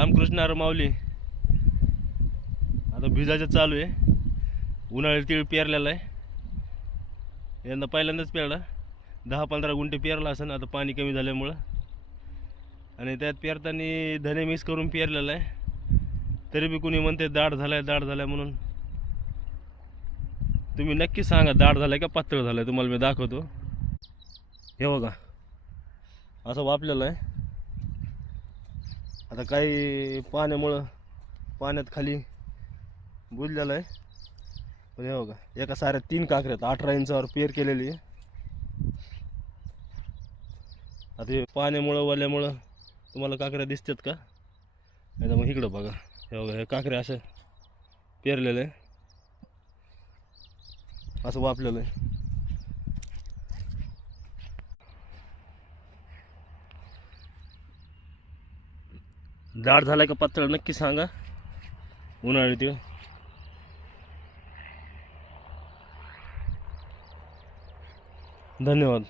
रामकृष्ण हरी माऊली. आता भिजायचं चालू आहे. उन्हाळी तीळ पेरलेला आहे. यंदा पहिल्यांदाच पेरला. 10-15 गुंठे पेरला असेल. आता पाणी कमी झाल्यामुळं आणि त्यात पेरताना धने मिक्स करून पेरलेला आहे. तरी बी कुणी म्हणते दाट झालाय दाट झालाय म्हणून. तुम्ही नक्की सांगा दाट झालाय का पातळ झालाय. तुम्हाला मी दाखवतो. हे बघा असं वापलेलं आहे. आता काही पाण्यामुळं पाण्यात खाली बुजलेलं आहे. पण हे बघा एका साऱ्या 3 काकऱ्यात 18 इंचावर पेर केलेली आहे. आता हे पाण्यामुळं वल्यामुळं तुम्हाला काकऱ्या दिसतात का नाही तर मग इकडं बघा. हे बघा हे काकऱ्या असं पेरलेलं आहे. असं वापलेलं आहे. दाट झालाय का पातळ नक्की सांगा. उन्हाळी तीळ. धन्यवाद.